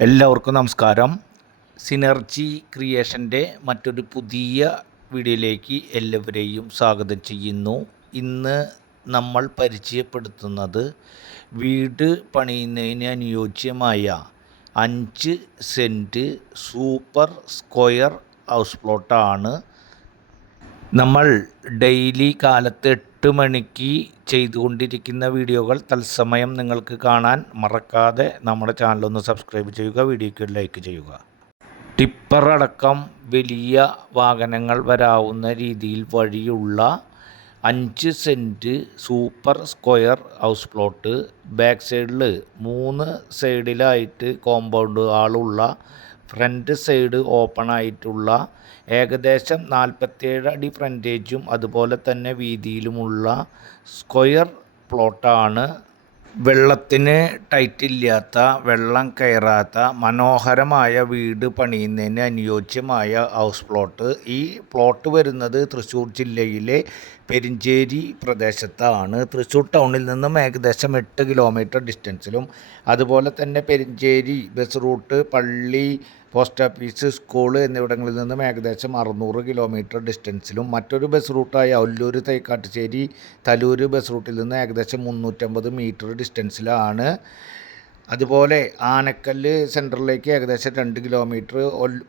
എല്ലാവർക്കും നമസ്കാരം. സിനർജി ക്രിയേഷന്റെ മറ്റൊരു പുതിയ വീഡിയോയിലേക്ക് എല്ലാവരെയും സ്വാഗതം ചെയ്യുന്നു. ഇന്ന് നമ്മൾ പരിചയപ്പെടുത്തുന്നത് വീട് പണിയുന്നതിന് അനുയോജ്യമായ അഞ്ച് സെന്റ് സൂപ്പർ സ്ക്വയർ ഹൗസ് പ്ലോട്ടാണ്. നമ്മൾ ഡെയിലി കാലത്ത് എട്ട് മണിക്ക് ചെയ്തുകൊണ്ടിരിക്കുന്ന വീഡിയോകൾ തത്സമയം നിങ്ങൾക്ക് കാണാൻ മറക്കാതെ നമ്മുടെ ചാനലൊന്ന് സബ്സ്ക്രൈബ് ചെയ്യുക വീഡിയോയ്ക്ക് ലൈക്ക് ചെയ്യുക. ടിപ്പർ അടക്കം വലിയ വാഹനങ്ങൾ വരാവുന്ന രീതിയിൽ വഴിയുള്ള അഞ്ച് cent super square house plot back സൈഡിൽ മൂന്ന് സൈഡിലായിട്ട് കോമ്പൗണ്ട് ആളുള്ള ഫ്രണ്ട് സൈഡ് ഓപ്പൺ ആയിട്ടുള്ള ഏകദേശം നാൽപ്പത്തേഴ് അടി ഫ്രണ്ടേജും അതുപോലെ തന്നെ വീതിയിലുമുള്ള സ്ക്വയർ പ്ലോട്ടാണ് വെള്ളത്തിന് ടൈറ്റില്ലാത്ത വെള്ളം കയറാത്ത മനോഹരമായ വീട് പണിയുന്നതിന് അനുയോജ്യമായ ഹൗസ് പ്ലോട്ട്. ഈ പ്ലോട്ട് വരുന്നത് തൃശ്ശൂർ ജില്ലയിലെ പെരിഞ്ചേരി പ്രദേശത്താണ്. തൃശ്ശൂർ ടൗണിൽ നിന്നും ഏകദേശം എട്ട് കിലോമീറ്റർ ഡിസ്റ്റൻസിലും അതുപോലെ തന്നെ പെരിഞ്ചേരി ബസ് റൂട്ട് പള്ളി പോസ്റ്റ് ഓഫീസ് സ്കൂൾ എന്നിവിടങ്ങളിൽ നിന്നും ഏകദേശം അറുന്നൂറ് കിലോമീറ്റർ ഡിസ്റ്റൻസിലും മറ്റൊരു ബസ് റൂട്ടായ ഒല്ലൂർ തൈക്കാട്ടുശ്ശേരി തലൂർ ബസ് റൂട്ടിൽ നിന്ന് ഏകദേശം മുന്നൂറ്റമ്പത് മീറ്റർ ഡിസ്റ്റൻസിലാണ് അതുപോലെ ആനക്കല്ല് സെന്ററിലേക്ക് ഏകദേശം രണ്ട് കിലോമീറ്റർ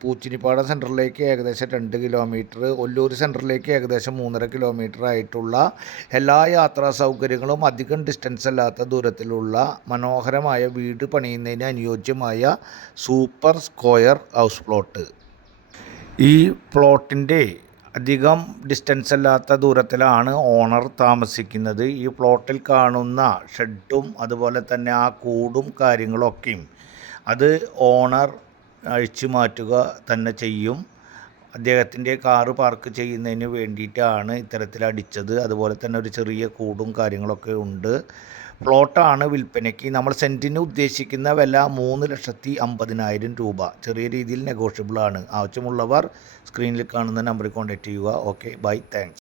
പൂച്ചിനിപ്പാടം സെന്ററിലേക്ക് ഏകദേശം രണ്ട് കിലോമീറ്റർ ഒല്ലൂർ സെന്ററിലേക്ക് ഏകദേശം മൂന്നര കിലോമീറ്റർ ആയിട്ടുള്ള എല്ലാ യാത്രാ സൗകര്യങ്ങളും അധികം ഡിസ്റ്റൻസ് അല്ലാത്ത ദൂരത്തിലുള്ള മനോഹരമായ വീട് പണിയുന്നതിന് അനുയോജ്യമായ സൂപ്പർ സ്ക്വയർ ഹൗസ് പ്ലോട്ട് ഈ പ്ലോട്ടിന്റെ അധികം ഡിസ്റ്റൻസ് അല്ലാത്ത ദൂരത്തിലാണ് ഓണർ താമസിക്കുന്നത്. ഈ പ്ലോട്ടിൽ കാണുന്ന ഷെഡും അതുപോലെ തന്നെ ആ കൂടും കാര്യങ്ങളൊക്കെയും അത് ഓണർ അഴിച്ചു മാറ്റുക തന്നെ ചെയ്യും. അദ്ദേഹത്തിന്റെ കാറ് പാർക്ക് ചെയ്യുന്നതിന് വേണ്ടിയിട്ടാണ് ഇത്തരത്തിൽ അടിച്ചത് അതുപോലെ തന്നെ ഒരു ചെറിയ കൂടും കാര്യങ്ങളൊക്കെ ഉണ്ട്. പ്ലോട്ടാണ് വിൽപ്പനയ്ക്ക്. നമ്മൾ സെന്റിന് ഉദ്ദേശിക്കുന്ന വില മൂന്ന് ലക്ഷത്തി അമ്പതിനായിരം രൂപ. ചെറിയ രീതിയിൽ നെഗോഷ്യബിൾ ആണ്. ആവശ്യമുള്ളവർ സ്ക്രീനിൽ കാണുന്ന നമ്പറിൽ കോൺടാക്റ്റ് ചെയ്യുക. Okay bye thanks